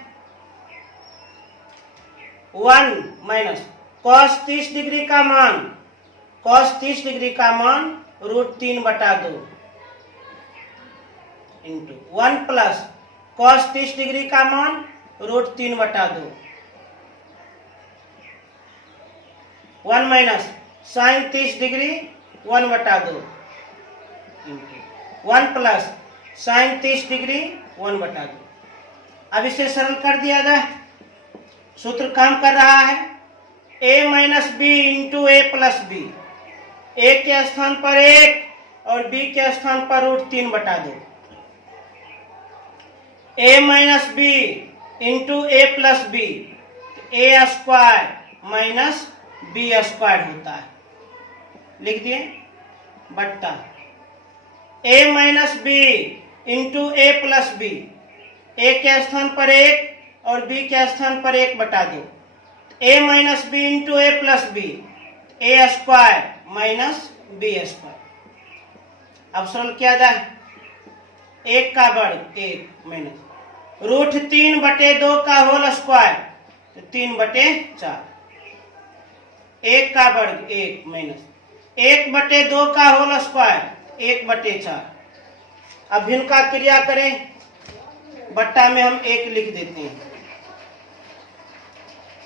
1 माइनस cos 30 डिग्री का मान, cos 30 डिग्री का मान √3/2 इंटू 1 प्लस cos 30 डिग्री का मान √3/2, 1 minus sine 30 degree 1/2 into 1 plus sine 30 degree 1/2। अब इसे सरल कर दिया जाए। सूत्र काम कर रहा है a minus B into A plus B. A के स्थान पर 1 और b के स्थान पर √3/2। a minus B into A plus B, A square minus B square होता है। लिख दिए बट्टा a minus B into A plus B. A के स्थान पर 1 और b के स्थान पर 1/2। a minus B into A plus B, A square minus B square. अब सरल किया जाए। 1 का वर्ग 1 माइनस √3/2 का होल स्क्वायर, तो 3/4। 1 का वर्ग 1 माइनस 1/2 का होल स्क्वायर 1/4। अब भिन्न का क्रिया करें, बट्टा में हम 1 लिख देते हैं।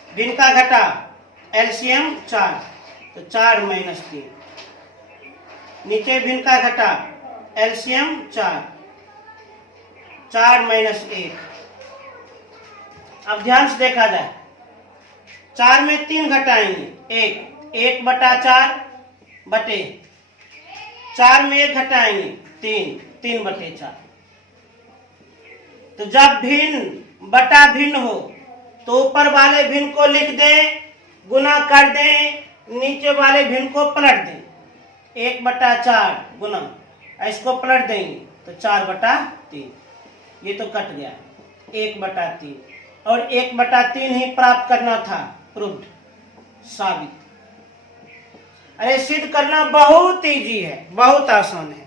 भिन्न का घटा एलसीएम 4, तो 4 माइनस 3। नीचे भिन्न का घटा एलसीएम 4, 4 माइनस 1। अब ध्यान से देखा जाए, 4 में 3 घटाएंगे 1/4 बटे 4 में 1 घटाएंगे 3/4। तो जब भिन्न बटा भिन्न हो तो ऊपर वाले भिन्न को लिख दें, गुना कर दें, नीचे वाले भिन्न को पलट दें। 1/4 गुना, इसको पलट देंगे तो 4/3। ये तो कट गया 1/3, और 1/3 ही प्राप्त करना था। प्रूव्ड, साबित। अरे सिद्ध करना बहुत इजी है, बहुत आसान है।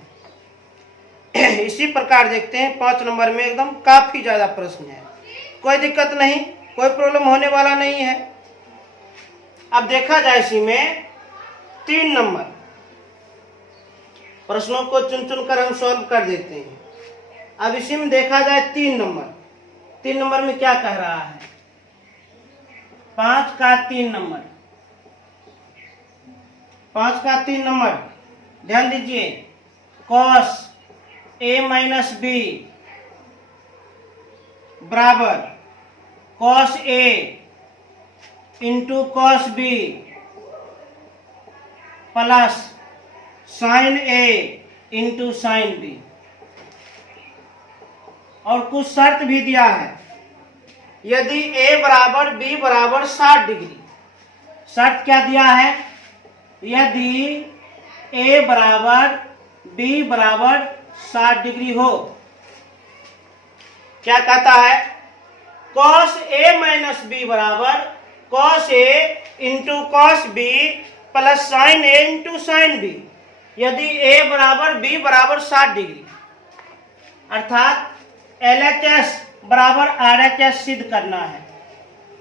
इसी प्रकार देखते हैं 5 नंबर में एकदम काफी ज्यादा प्रश्न है, कोई दिक्कत नहीं, कोई प्रॉब्लम होने वाला नहीं है। अब देखा जाए इसी में 3 नंबर प्रश्नों को चुन चुन कर हम सॉल्व कर देते हैं। अब इसी में देखा जाए 3 नंबर। 3 नंबर में क्या कह रहा है? 5 का 3 नंबर, 5 का 3 नंबर ध्यान दीजिए। cos a माइनस बी बराबर cos a into cos b plus sin a into sin b। और कुछ शर्त भी दिया है, यदि a बराबर b बराबर 60 डिग्री। शर्त क्या दिया है? यदि a बराबर b बराबर 60 डिग्री हो, क्या कहता है? cos a माइनस बी बराबर cos a into cos b plus sin a into sin b। यदि a बराबर b बराबर 60 डिग्री, अर्थात LHS बराबर RHS सिद्ध करना है,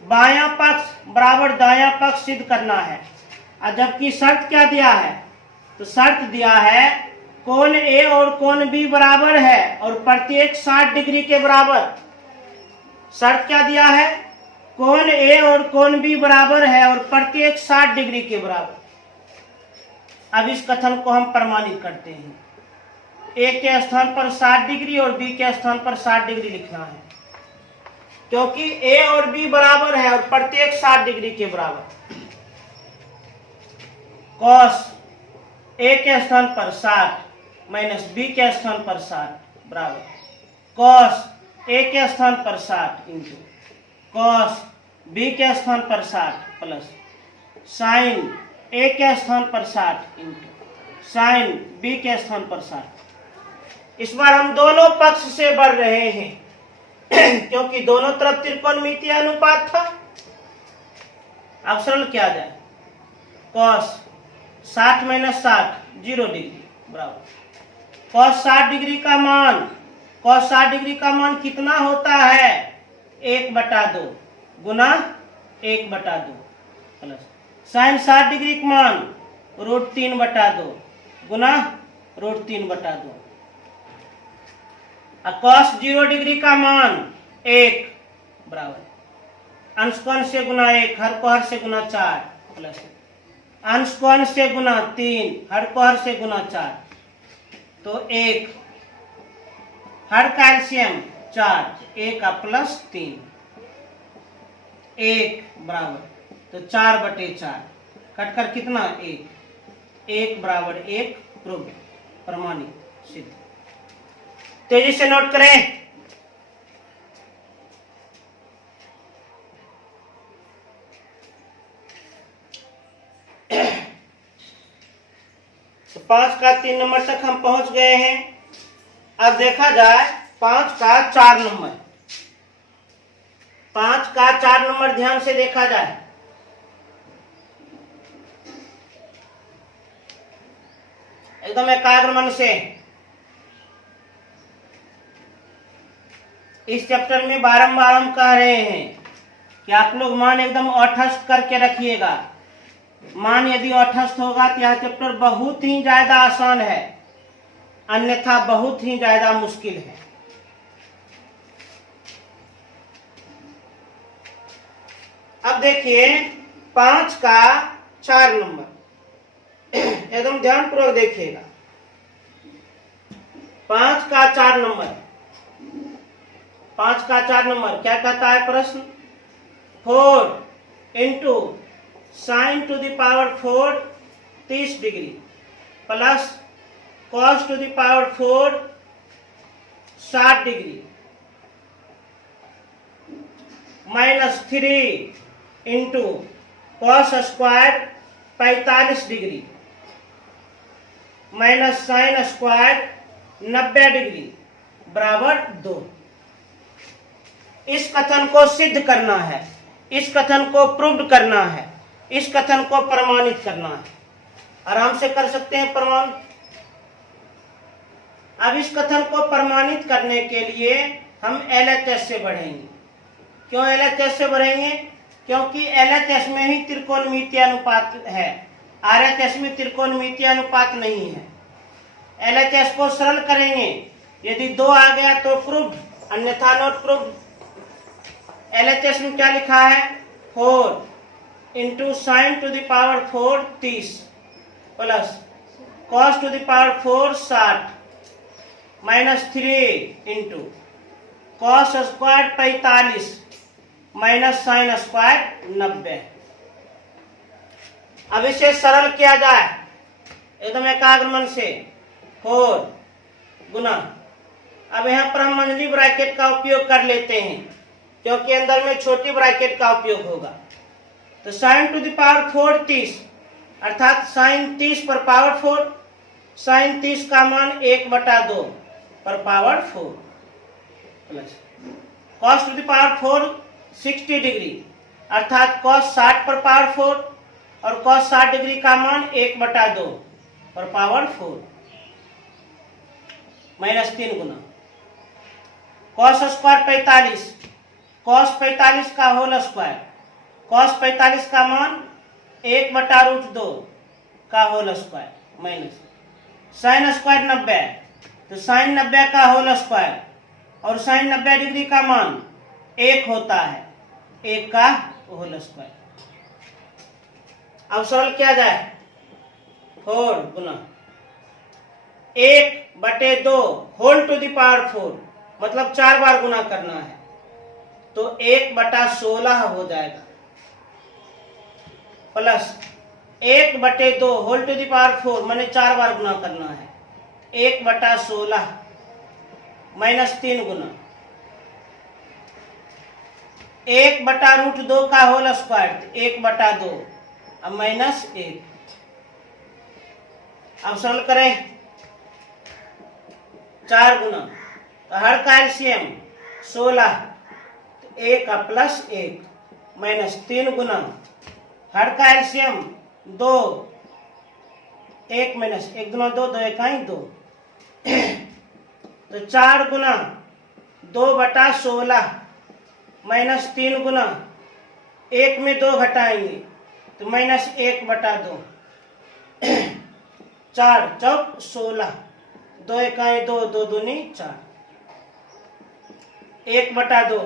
बायां पक्ष बराबर दायां पक्ष सिद्ध करना है। और जबकि शर्त क्या दिया है, तो शर्त दिया है कोण A और कोण B बराबर है और प्रत्येक 60 डिग्री के बराबर। शर्त क्या दिया है, कोण A और कोण B बराबर है और प्रत्येक 60 डिग्री के बराबर। अब इस कथन को हम प्रमाणित करते हैं। A के स्थान पर 60 डिग्री और B के स्थान पर 60 डिग्री लिखना है, क्योंकि A और B बराबर है और प्रत्येक 60 डिग्री के बराबर। cos A के स्थान पर 60 माइनस B के स्थान पर 60 बराबर cos A के स्थान पर 60 इंटू cos B के स्थान पर 60 प्लस sin A के स्थान पर 60 इंटू sin B के स्थान पर 60। इस बार हम दोनों पक्ष से बढ़ रहे हैं क्योंकि दोनों तरफ त्रिकोणमितीय अनुपात था। अब सरल किया जाए, cos 60 माइनस 60 0 डिग्री बराबर cos 60 डिग्री का मान, cos 60 डिग्री का मान कितना होता है, 1/2 गुना 1/2 प्लस sin 60 डिग्री का मान √3/2 गुना √3/2। cos 0 डिग्री का मान 1 बराबर अंश कोण से गुना 1 हर को हर से गुना 4 प्लस अंश कोण से गुना 3 हर को हर से गुना 4, तो 1 हर का एलसीएम 4 1 का प्लस 3 1 बराबर तो 4/4 कट कर कितना 1 बराबर 1 प्रूव प्रमाणित सिद्ध। तेजी से नोट करें। तो 5 का 3 नंबर तक हम पहुंच गए हैं। अब देखा जाए 5 का 4 नंबर। 5 का 4 नंबर ध्यान से देखा जाए। एकदम एकाग्र मन से। इस चैप्टर में बारंबार हम कह रहे हैं कि आप लोग मान एकदम अठस्थ करके रखिएगा। मान यदि अठस्थ होगा तो यह चैप्टर बहुत ही ज्यादा आसान है, अन्यथा बहुत ही ज्यादा मुश्किल है। अब देखिए 5 का 4 नंबर एकदम ध्यानपूर्वक देखिएगा। 5 का 4 नंबर, 5 का 4 नंबर क्या कहता है प्रश्न, 4 into sine to the power 4 30 degree plus cos to the power 4 60 degree minus 3 into cos square 45 degree minus sine square 90 degree बराबर 2। इस कथन को सिद्ध करना है, इस कथन को प्रूव करना है, इस कथन को प्रमाणित करना है। आराम से कर सकते हैं प्रमाण। अब इस कथन को प्रमाणित करने के लिए हम LHS से बढ़ेंगे। क्यों LHS से बढ़ेंगे? क्योंकि LHS में ही त्रिकोणमितीय अनुपात है, RHS में त्रिकोणमितीय अनुपात नहीं है। LHS को सरल करेंगे, यदि 2 आ गया तो प्रूव, अन्यथा नॉट प्रूव। LHS में क्या लिखा है, 4 into sine to the power 4 30 plus cos to the power 4 60 minus 3 into cos square 45 minus sine square 90। अब इसे सरल किया जाए एकदम एकाग्र मन से। 4 गुना, अब यहाँ पर हम मंझली ब्रैकेट का उपयोग कर लेते हैं क्योंकि अंदर में छोटी ब्रैकेट का उपयोग होगा। तो साइन टू द पावर 4 30 अर्थात साइन 30 पर पावर 4, साइन 30 का मान 1/2 पर power 4 plus cos to the power 4 60 degree अर्थात कॉस 60 पर पावर 4 और कॉस 60 डिग्री का मान 1/2 पर पावर 4 माइनस 3 गुना कॉस स्क्वायर 45, कॉस 45 का होल स्क्वायर, कॉस 45 का मान 1/√2 का whole square minus sine square 90, तो साइन 90 का होल स्क्वायर और साइन 90 डिग्री का मान 1 होता है, 1 का होल स्क्वायर। अब सरल किया जाए, 4 गुना 1/2 होल टू द पावर 4, मतलब 4 बार गुना करना है, तो 1/16 हो जाएगा, plus 1/2 whole to the power 4 मैंने 4 बार गुना करना है, 1/16 माइनस 3 गुना 1/√2 का होल स्क्वायर 1/2, अब माइनस 1। अब सरल करें, 4 गुना, तो हर का एलसीएम 16, 1 प्लस 1 माइनस 3 गुना, हर का एलसीएम 2, 1 माइनस 1 गुना 2, 2 1 2, तो 4 गुना 2/16 माइनस 3 गुना 1 में 2 घटाएंगे तो माइनस 1/2, 4 चौक 16, 2 1 2, 2 दूनी 4, 1/2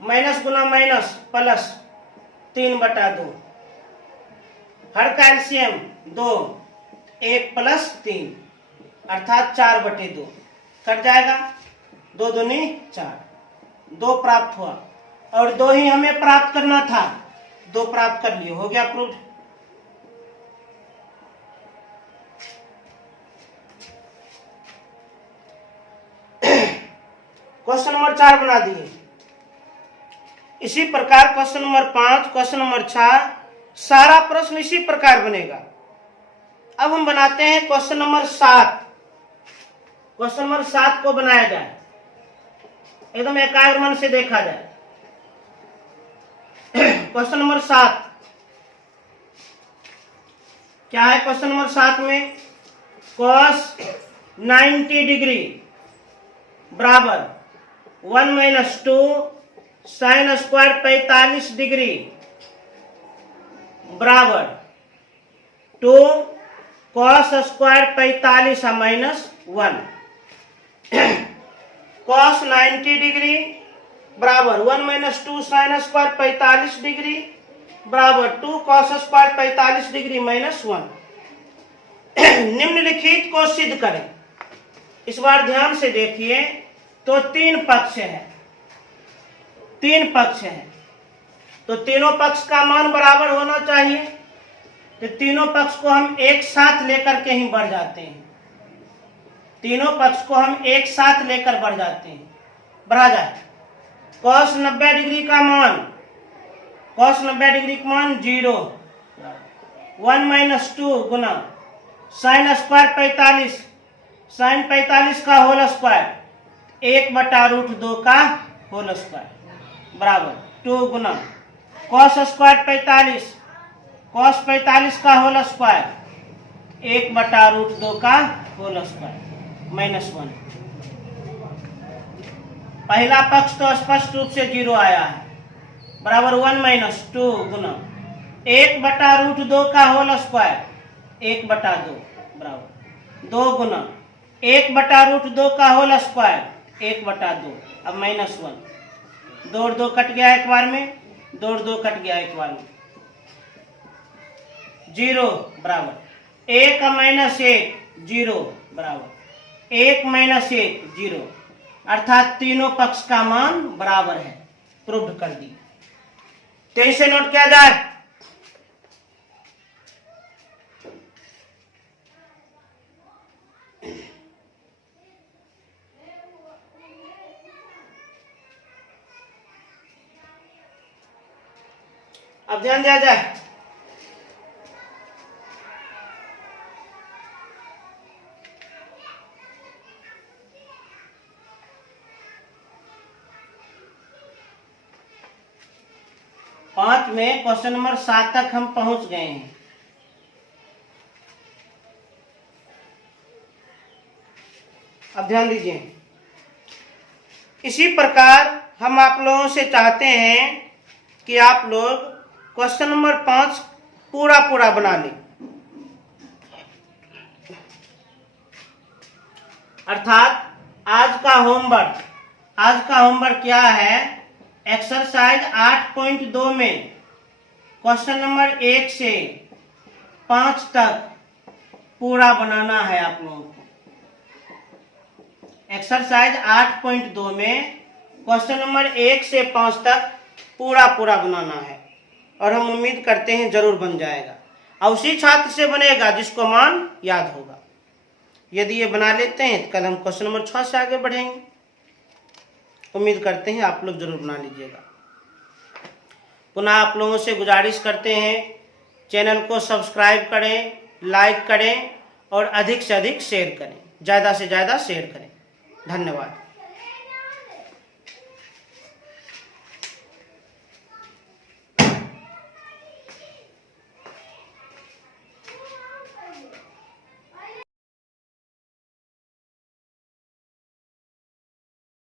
माइनस गुना माइनस प्लस 3/2, हर का एलसीएम 2, 1 प्लस 3 अर्थात 4/2 कट जाएगा, 2 दूनी 4, 2 प्राप्त हुआ और 2 ही हमें प्राप्त करना था, 2 प्राप्त कर लिए, हो गया प्रूफ। क्वेश्चन नंबर 4 बना दिए। इसी प्रकार क्वेश्चन नंबर 5, क्वेश्चन नंबर 6, सारा प्रश्न इसी प्रकार बनेगा। अब हम बनाते हैं क्वेश्चन नंबर 7। क्वेश्चन नंबर 7 को बनाया जाए, एकदम एकाग्र मन से देखा जाए। क्वेश्चन नंबर 7 क्या है? क्वेश्चन नंबर 7 में cos 90 डिग्री बराबर 1 - 2 साइन स्क्वायर 45 डिग्री बराबर 2 cos स्क्वायर 45 -1। cos 90 डिग्री बराबर 1 - 2 साइन स्क्वायर 45 डिग्री बराबर 2 cos स्क्वायर 45 डिग्री -1। निम्नलिखित को सिद्ध करें। इस बार ध्यान से देखिए, तो 3 पक्ष है, 3 पक्ष है, तो तीनों पक्ष का मान बराबर होना चाहिए, तो तीनों पक्ष को हम एक साथ लेकर के ही बढ़ जाते हैं, तीनों पक्ष को हम एक साथ लेकर बढ़ जाते हैं, बढ़ा जाए। cos 90 डिग्री का मान, cos 90 डिग्री का मान 0, 1 - 2 गुना साइन स्क्वायर 45, साइन 45 का होल स्क्वायर 1/√2 का होल स्क्वायर बराबर 2 गुना cos स्क्वायर 45, cos 45 का होल स्क्वायर 1/√2 का होल स्क्वायर -1। पहला पक्ष तो स्पष्ट रूप से 0 आया है, बराबर 1 - 2 गुना 1/√2 का होल स्क्वायर 1/2 बराबर 2 गुना 1/√2 का होल स्क्वायर 1/2, अब -1, 2 और 2 कट गया एक बार में, 2 और 2 कट गया एक बार में, 0 बराबर 1 - 1 0 बराबर 1 - 1 0, अर्थात तीनों पक्ष का मान बराबर है, प्रूव कर दी। तो इसे नोट किया जाए। अब ध्यान दिया जाए, पांच में क्वेश्चन नंबर 7 तक हम पहुंच गए हैं। अब ध्यान दीजिए, इसी प्रकार हम आप लोगों से चाहते हैं कि आप लोग क्वेश्चन नंबर 5 पूरा पूरा बना लें, अर्थात आज का होमवर्क क्या है, एक्सरसाइज 8.2 में क्वेश्चन नंबर 1 से 5 तक पूरा बनाना है आप लोगों को। एक्सरसाइज 8.2 में क्वेश्चन नंबर 1 से 5 तक पूरा बनाना है और हम उम्मीद करते हैं जरूर बन जाएगा और उसी छात्र से बनेगा जिसको मान याद होगा। यदि ये बना लेते हैं तो कल हम क्वेश्चन नंबर 6 से आगे बढ़ेंगे। उम्मीद करते हैं आप लोग जरूर बना लीजिएगा। पुनः आप लोगों से गुजारिश करते हैं, चैनल को सब्सक्राइब करें, लाइक करें और अधिक से अधिक शेयर करें, ज़्यादा से ज़्यादा शेयर करें। धन्यवाद।